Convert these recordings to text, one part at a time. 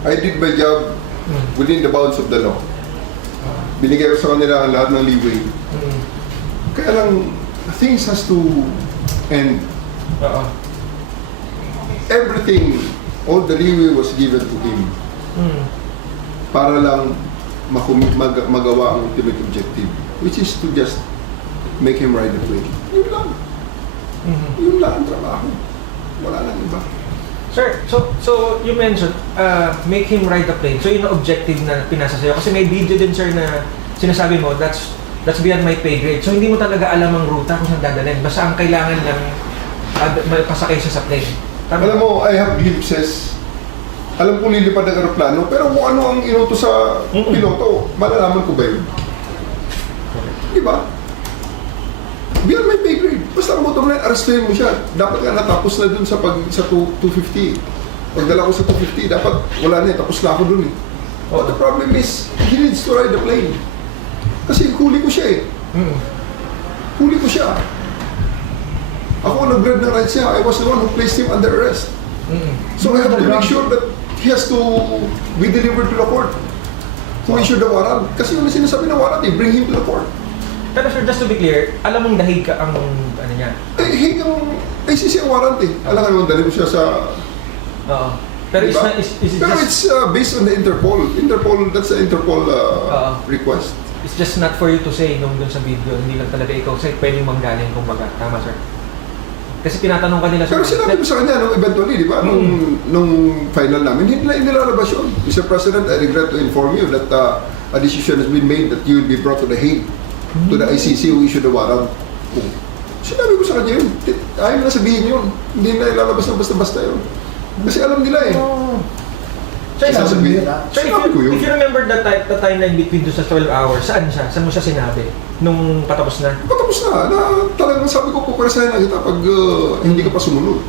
I did my job within the bounds of the law. Binigay ko sa kanila ang lahat ng leeway. Kaya lang, things has to end. Everything, all the leeway was given to him. Para lang magawa ang ultimate objective, which is to just make him ride the plane. Yun lang. Yun lang ang trabaho. Wala nang iba. Sir, so you mentioned make him ride the plane. So yun ang objective na pinasa sa'yo. Kasi may video din, sir, na sinasabi mo, that's beyond my pay grade. So hindi mo talaga alam ang ruta kung saan dadalhin. Basta ang kailangan lang pasakay siya sa plane. Tama? Alam mo, I have glimpses. Alam ko lilipad ng aeroplano, pero kung ano ang inuto sa piloto, malalaman ko ba yun? Diba? Beyond my pay grade. Basta ang motor na yun, arrestuhin mo siya. Dapat nga natapos na dun sa 250. Pagdala ko sa 250, dapat wala na eh. Tapos na ako dun eh. But the problem is, he needs to ride the plane. Kasi huli ko siya eh. Huli ko siya. Ako ang nag-grab ng rights niya. I was the one who placed him under arrest. So I have to make sure that he has to be delivered to the court. Who issued the warrant. Kasi yung sinasabi ng warrant eh, bring him to the court. Pero sir, just to be clear, alam mong dahig ka ang ano niya? Eh, hinggang ICC ang warrant eh. Alam ka naman, dali ko siya sa... Pero diba? Pero just, it's based on the Interpol. Interpol, that's the Interpol request. It's just not for you to say nung dun sa video, hindi lang talaga ikaw say pwedeng manggaling kumbaga. Tama, sir? Kasi tinatanong ka nila Pero sinabi ko sa kanya, nung eventually, di ba? Nung final namin, hindi na inilalabas yun. Mr. President, I regret to inform you that a decision has been made that you will be brought to the Hague, to the ICC who issued the warrant. Sinabi ko sa kanya yun. Ayaw na sabihin yun. Hindi na ilalabas ng basta-basta yun. Kasi alam nila eh. Sir, sinabi ko yun. If you remember the timeline between doon sa 12 hours, saan siya? Saan mo siya sinabi? Nung patapos na? Patapos na. Talagang sabi ko, pupresahin na kita pag hindi ka pa sumunod.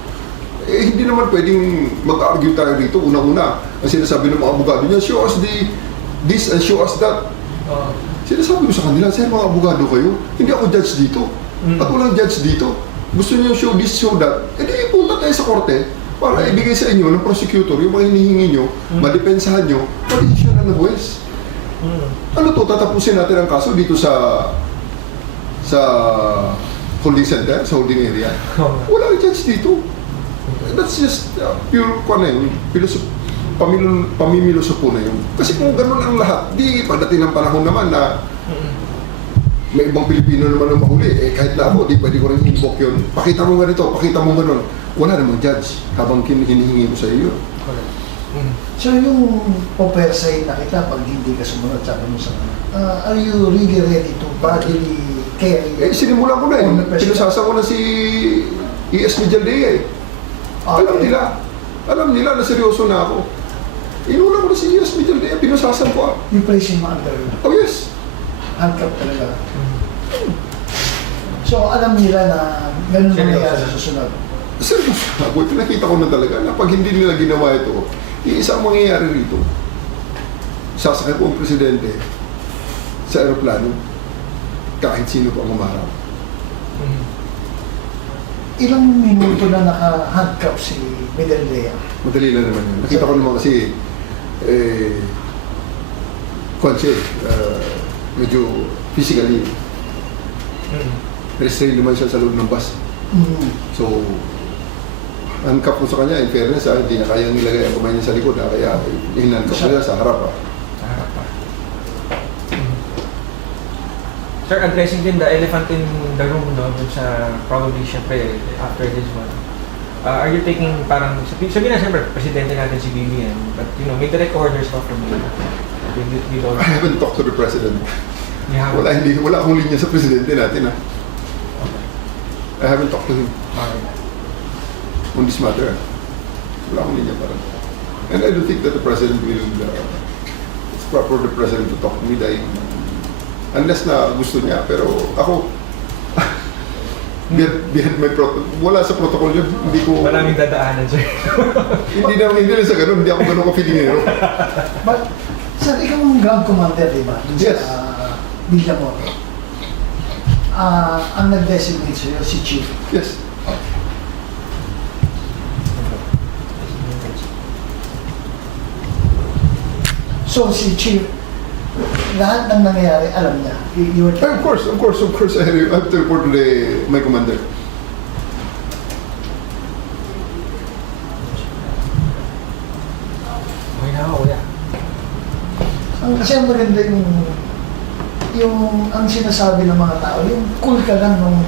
Eh, hindi naman pwedeng mag-argue tayo dito. Una-una, ang sinasabi ng mga abogado niya, show us this and show us that. Sinasabi ko sa kanila, sir, mga abogado kayo, hindi ako judge dito. At walang judge dito. Gusto niyo show this, show that. Eh di, punta tayo sa korte para ibigay sa inyo ng prosecutor yung mga hinihingi nyo, madepensahan nyo, madesisyon na ng buwes. Ano to, tatapusin natin ang kaso dito sa holding center, sa holding area. Wala ang judge dito. That's just pure pamimilosopo na yun. Kasi kung ganun ang lahat, di pagdating ng panahon naman na may ibang Pilipino naman ang mahuli, eh kahit na ako, di pwede ko rin invoke yun. Pakita mo ganito, pakita mo ganun. Wala namang judge habang hinihingi mo sa iyo. So yung pupersay na kita pag hindi ka sumunod, sabi mo sa are you really ready to bodily carry? Eh, sinimulan ko na eh. Pinasasa ko na si E.S. Mijaldea eh. Alam nila na seryoso na ako. Inulan ko na si E.S. Mijaldea, pinasasan ko ah. You place him under? Oh yes. Handcuff talaga. So alam nila na ganun nangyayari sa susunod. Seryoso ako, pinakita ko na talaga na pag hindi nila ginawa ito, iisa ang mangyayari rito. Sasakay ko ang presidente sa aeroplano kahit sino pa umarap. Ilang minuto na naka-handcuff si Mijaldea? Madali lang naman yun. Nakita ko naman kasi medyo physically restrained naman siya sa loob ng bus. So, handcuff ko sa kanya, in fairness, hindi na kayang nilagay ang kamay niya sa likod, kaya hinandcuff ko niya sa harap. Sa harap pa. Sir, addressing din the elephant in the room, no? Sa probably, syempre, after this one. Are you taking parang, sabihin na siyempre, presidente natin si BBM, but may direct orders pa from you. I haven't talked to the president. Wala akong linya sa presidente natin. I haven't talked to him. On this matter. Wala akong linya para. And I don't think that the president will, it's proper the president to talk to me dahil unless na gusto niya, pero ako, behind my protocol, wala sa protocol yun, hindi ko... Maraming dadaanan, sir. hindi na sa ganun, hindi ako ganun ka-feelingero. But, sir, ikaw ang ground commander, di ba? Yes. Villamor. Ang nag-designate sa'yo, si Chief. Yes. So si Chief, lahat ng nangyayari, alam niya. You were Of course, I have to report to my commander. Okay na ako, kuya. Kasi ang maganda ang sinasabi ng mga tao, yung cool ka lang nung,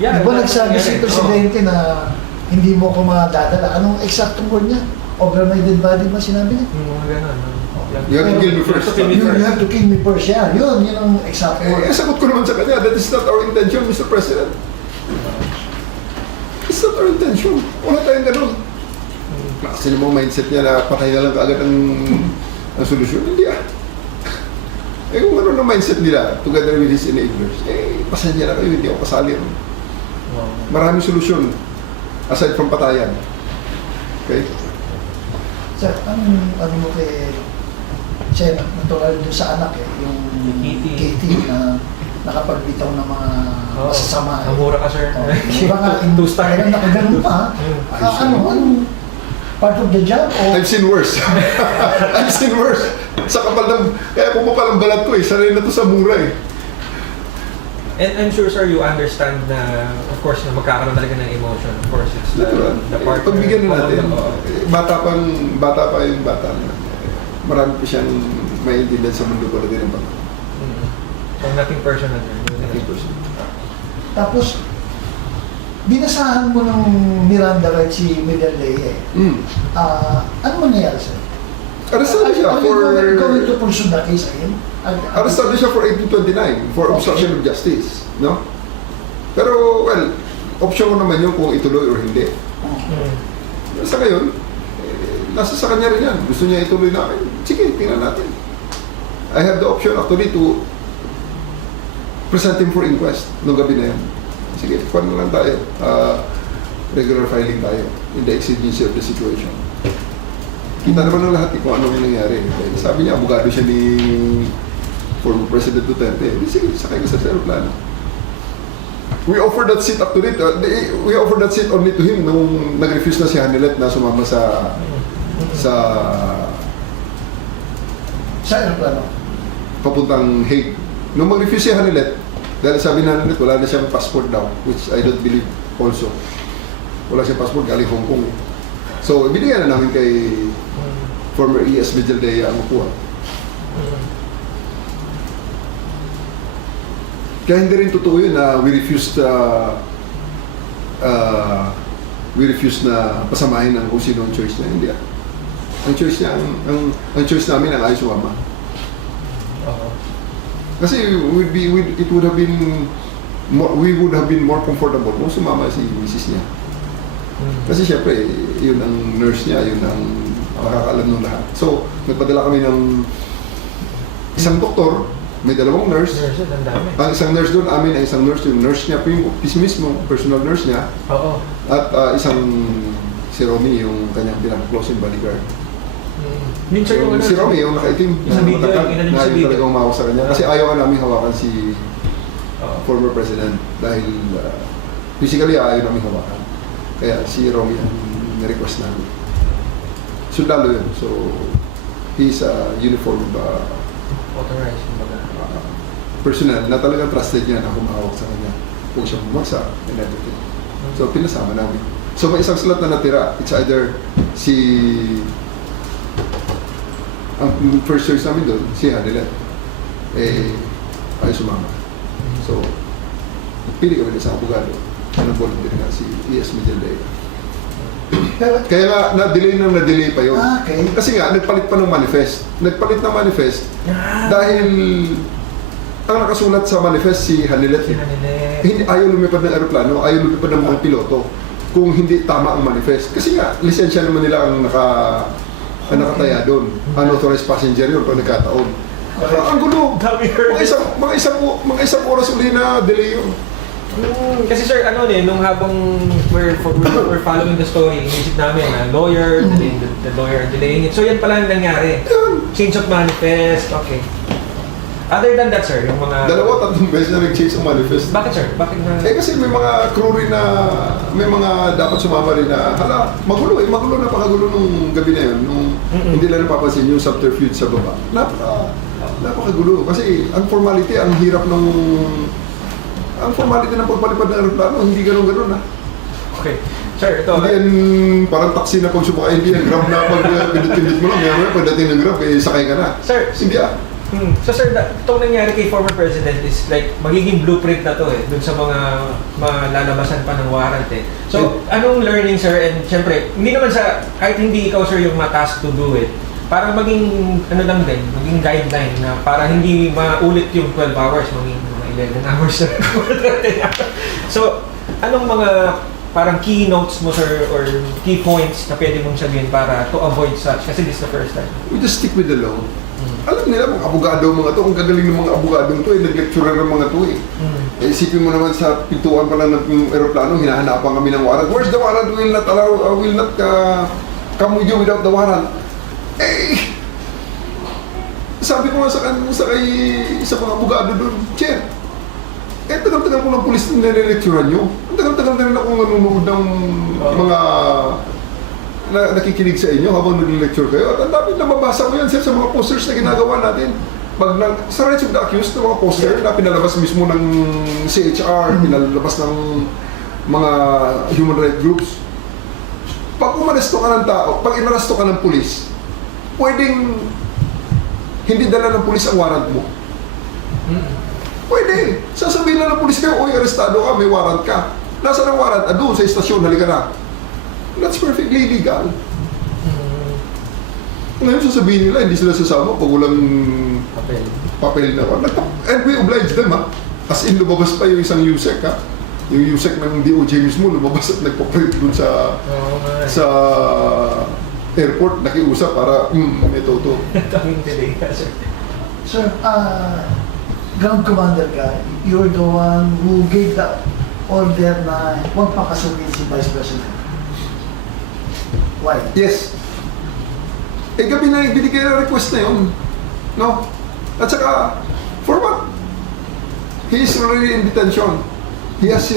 Yeah, di ba nagsabi si nangyari. Presidente na hindi mo ko madadala? Anong eksaktong word niya? Over my dead body ba sinabi niya? Mga ganun. You have to kill me first. You You have to kill me first. Yeah, yun ang exact word. Sagot ko naman sa kanya, that is not our intention, Mr. President. It's not our intention. Wala tayong ganun. Kasi yung mga mindset niya na patay na lang kaagad ang solusyon. Hindi ah. Kung ano ang mindset nila, together with his enablers, pasensya na kayo, hindi ako kasali. Maraming solusyon aside from patayan. Okay? Sir, ano mo kay Sen, natural doon sa anak yung Katie na nakapagbitaw ng mga masasama. Ang mura ka, sir. Baka Two-star. talagang nakaganon pa. Anong part of the job? O I've seen worse. I've seen worse. Sa kapal ng, kaya pumapal ang balat ko sanay na to sa mura And I'm sure, sir, you understand na, of course, na magkakaroon talaga ng emotion. Of course, it's the part. Pagbigyan na natin. Bata pa yung bata. Marami pa siyang maintindihan sa mundo pala din ang bata. So, nothing personal. Nothing personal. tapos, binasahan mo ng Miranda rights si Miguel Leye. Ano mangyayari sir? Arrestado siya Are you for... going to pursue the case again? Arrestado siya for 1829 for obstruction of justice, no? Pero, well, option mo naman yun kung ituloy or hindi. Sa ngayon, nasa sa kanya rin yan. Gusto niya ituloy namin. Sige, tingnan natin. I have the option actually to present him for inquest nung gabi na yan. Sige, kung na lang tayo. Regular filing tayo in the exigency of the situation. Kita naman ng lahat kung ano yung nangyari. Sabi niya, abogado siya ni former President Duterte. Sige, sakay ka sa aeroplano. We offered that seat actually. We offered that seat only to him nung nag-refuse na si Hanilet na sumama sa aeroplano. papuntang Hague. Nung mag-refuse si Hanilet, dahil sabi na Hanilet, wala na siyang passport daw, which I don't believe also. Wala siyang passport, galing Hong Kong. So, binigyan na namin kay former E.S. Vijaldea ang upuan. Kaya hindi rin totoo yun na we refused na pasamahin ang kung sino ang choice niya. Hindi ah. Ang choice niya, ang choice namin ang ayaw sumama. Kasi we would have been more comfortable kung sumama si misis niya. Kasi syempre, yun ang nurse niya, yun ang makakaalam ng lahat. So, nagpadala kami ng isang doktor, may dalawang nurse. Nurses, ang dami. Ang isang nurse doon, amin ang isang nurse, yung nurse niya po yung mismo, personal nurse niya. Oo. At isang si Romy, yung kanyang pinaka-close yung bodyguard. Minsan yung Si Romy, yung nakaitim, Sa video, matakad, yung inalim na sa yung video. talagang umawak sa kanya. Kasi ayaw ka namin hawakan si former president dahil physically ayaw namin hawakan. Kaya si Romy ang nirequest namin. Sundalo yun. So, he's a uniform authorized, kumbaga. personnel na talagang trusted niya na humawak sa kanya. Kung siya bumagsak and everything. So, pinasama namin. So, may isang slot na natira. It's either ang first choice namin doon, si Hanilet. Ayaw sumama. So, pili kami na sa abogado. Ano volunteer nga si E.S. Vijaldea. Kaya nga, na-delay pa yun. Okay. Kasi nga, nagpalit pa ng manifest. Nagpalit ng manifest dahil ang nakasulat sa manifest si Hanilet. Hindi, ayaw lumipad ng aeroplano, ayaw lumipad ng mga piloto kung hindi tama ang manifest. Kasi nga, lisensya naman nila ang nakataya doon. Unauthorized passenger yun pag nagkataon. Ang gulo. Mga isang oras uli na delay yun. Kasi sir, nung habang we're following the story, inisip namin na lawyer, the lawyer delaying it. So yan pala ang nangyari. Change of manifest, okay. Other than that, sir, yung mga... 2-3 beses na nag-chase ang manifest. Bakit, sir? Bakit na... Kasi may mga crew rin na, may mga dapat sumama rin na, magulo napakagulo nung gabi na yun, nung hindi lang napapansin yung subterfuge sa baba. Napakagulo. Kasi ang formality, ang hirap ang formality ng pagpalipad ng aeroplano, hindi ganun-ganun Okay. Sir, ito... Hindi yan parang taxi na pag sumakay, hindi yan grab na pag pindot-pindot mo lang, maya pagdating ng grab, sakay ka na. Sir, Hindi So sir, itong nangyari kay former president is like magiging blueprint na to dun sa mga malalabasan pa ng warrant So, anong learning sir? And syempre, hindi naman kahit hindi ikaw sir yung ma-task to do it, para maging, lang din, maging guideline na para hindi maulit yung 12 hours, maging mga 11 hours na. So, anong mga parang keynotes mo sir or key points na pwede mong sabihin para to avoid such? Kasi this is the first time. We just stick with the law. Alam nila, mga abogado mga to, ang gagaling ng mga abogado to, nag-lecturer ng mga to isipin mo naman sa pintuan pa lang ng aeroplano, hinahanapan kami ng warrant. Where's the warrant? Will not come with you without the warrant. Sabi ko nga sa mga abogado doon, Chair, tagal-tagal ko ng pulis na nire-lecturean nyo. Ang tagal-tagal na rin ako nanonood ng mga nakikinig sa inyo habang nag-lecture kayo. At ang dami na mabasa ko yan, sir, sa mga posters na ginagawa natin. Sa rights of the accused, na mga poster na pinalabas mismo ng CHR, pinalabas ng mga human rights groups. Pag umaresto ka ng tao, pag inaresto ka ng pulis, pwedeng hindi dala ng pulis ang warrant mo. Pwede. Sasabihin lang ng pulis kayo, oy, arestado ka, may warrant ka. Nasaan ang warrant? Doon sa istasyon, halika na. That's perfectly legal. Ngayon sasabihin nila, hindi sila sasama pag walang papel na warrant. And we oblige them, As in, lumabas pa yung isang USEC, Yung USEC ng DOJ mismo, lumabas at nagpapalit dun sa airport, nakiusap para, may toto. Taming delay ka, sir. Sir, ground commander ka, you're the one who gave the order na huwag pakasukin si Vice President. Why? Yes. Gabi na yung binigay na request na yun. No? At saka, for what? He is already in detention. He has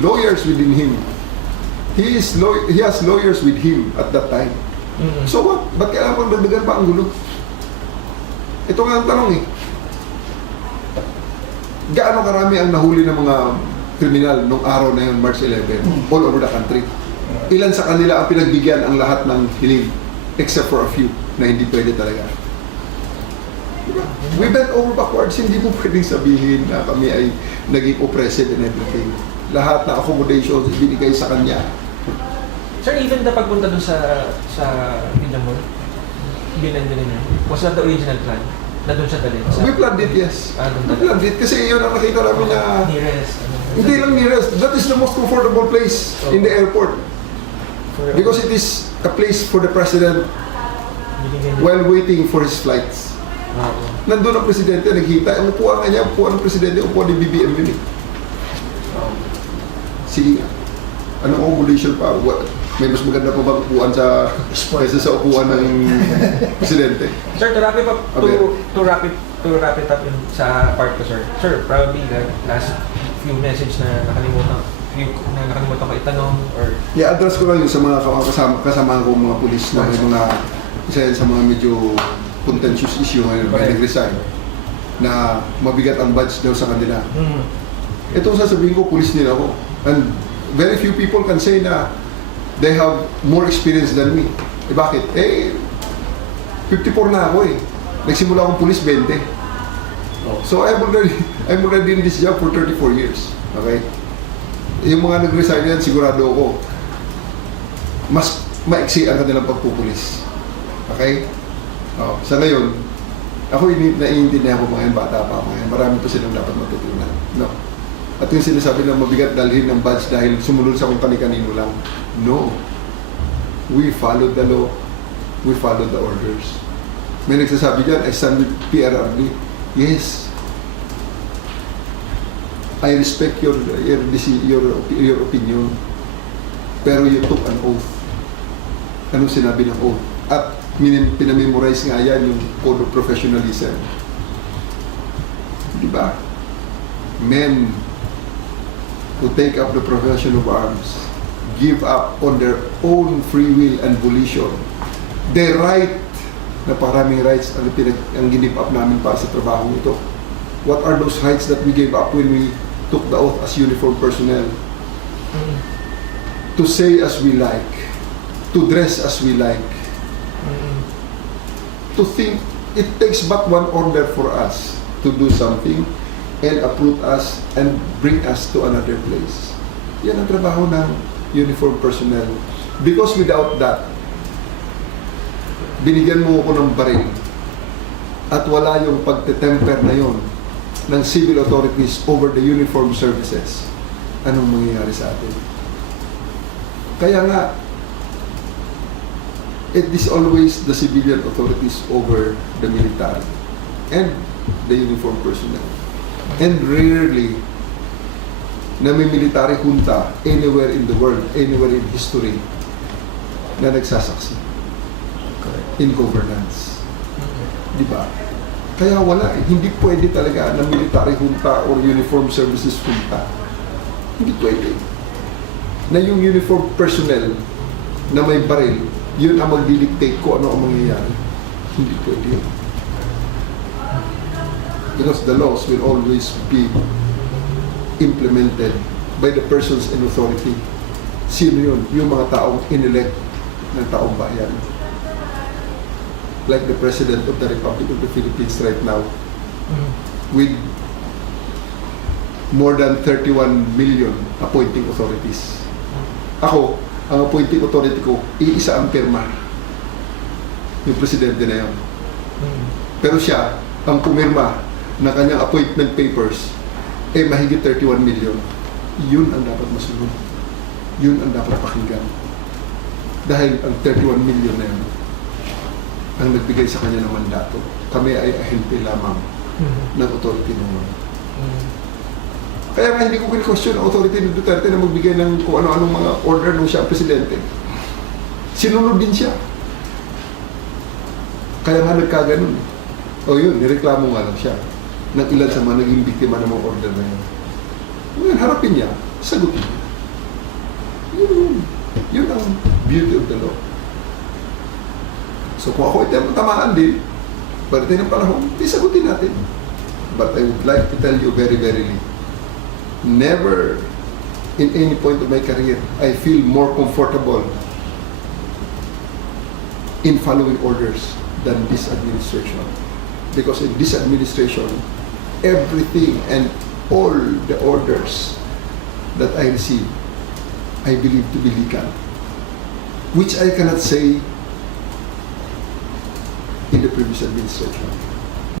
lawyers within him. He has lawyers with him at that time. So what? Ba't kailangan pang dagdagan pa ang gulo? Ito nga ang tanong Gaano karami ang nahuli ng mga kriminal nung araw na yun, March 11, all over the country? Ilan sa kanila ang pinagbigyan ang lahat ng hiling, except for a few na hindi pwede talaga. Diba? We bent over backwards, hindi mo pwedeng sabihin na kami ay naging oppressive and everything. Lahat na accommodations binigay sa kanya. Sir, even na pagpunta dun sa Pinamol, binan niya, was that the original plan? Na dun siya dalhin? We planned it, yes. We planned it kasi yun ang nakita namin na nearest. hindi lang nearest. That is the most comfortable place in the airport. Because it is a place for the president while waiting for his flights. Nandun ang presidente, naghita. Ang upuan nga niya, upuan ng presidente, upuan ng BBM yun Sige nga. Anong accommodation pa? May mas maganda pa bang upuan kaysa sa upuan ng presidente? Sir, to wrap it up, to wrap it up sa part ko, sir. Sir, probably the last few message na nakalimutan ko itanong or... Yeah, address ko lang yung sa mga kasama ko mga pulis na may mga isa yan sa mga medyo contentious issue ngayon, may nag-resign na mabigat ang badge daw sa kanila. Ito sasabihin ko, pulis nila ako. And very few people can say na they have more experience than me. Bakit? 54 na ako Nagsimula akong pulis 20. So I'm already in this job for 34 years. Okay? Yung mga nag-resign yan, sigurado ako, mas maiksi ang kanilang pagpupulis. Okay? Sa ngayon, ako naiintindihan ko mga yan, bata pa mga yan. Marami pa silang dapat matutunan. No? At yung sinasabi na mabigat dalhin ng badge dahil sumunod sa kung kani-kanino lang. No. We followed the law. We followed the orders. May nagsasabi dyan, I stand with PRRD. Yes. I respect your opinion. Pero you took an oath. Anong sinabi ng oath? At pinamemorize nga yan yung Code of Professionalism. Di ba? Men who take up the profession of arms give up on their own free will and volition their right, na paraming rights ang give up namin para sa trabaho ito. What are those rights that we gave up when we took the oath as uniformed personnel? To say as we like, to dress as we like, to think. It takes but one order for us to do something and uproot us and bring us to another place. Yan ang trabaho ng uniformed personnel. Because without that, binigyan mo ako ng baril at wala yung pagtetemper na yon ng civil authorities over the uniformed services, anong mangyayari sa atin? Kaya nga, it is always the civilian authorities over the military and the uniformed personnel. And rarely na may military junta anywhere in the world, anywhere in history na nagsasaksi in governance. Di ba? Kaya wala eh. Hindi pwede talaga na military junta or uniformed services junta. Hindi pwede. Na yung uniformed personnel na may baril, yun ang magdidictate ko ano ang mangyayari. Hindi pwede yun. Because the laws will always be implemented by the persons in authority. Sino yun? Yung mga taong inelect ng taong bayan. Like the President of the Republic of the Philippines right now, with more than 31 million appointing authorities. Ako, ang appointing authority ko, iisa ang pirma. Yung presidente na yun. Pero siya, ang pumirma na kanyang appointment papers, mahigit 31 million. Yun ang dapat masunod. Yun ang dapat pakinggan. Dahil ang 31 million na yun, ang nagbigay sa kanya ng mandato. Kami ay ahente lamang ng authority naman. Kaya nga hindi ko question ang authority ng Duterte na magbigay ng kung ano-anong mga order nung siya ang presidente. Sinunod din siya. Kaya nga nagkaganon. O yun, nireklamo nga lang siya ng ilan sa mga naging biktima ng mga order na yun. Ngayon, harapin niya, sagutin niya. Yun ang beauty of the law. So kung ako ito tamaan din, pagdating ng panahon, sagutin natin. But I would like to tell you very, very never in any point of my career I feel more comfortable in following orders than this administration. Because in this administration, everything and all the orders that I receive, I believe to be legal. Which I cannot say in the previous administration.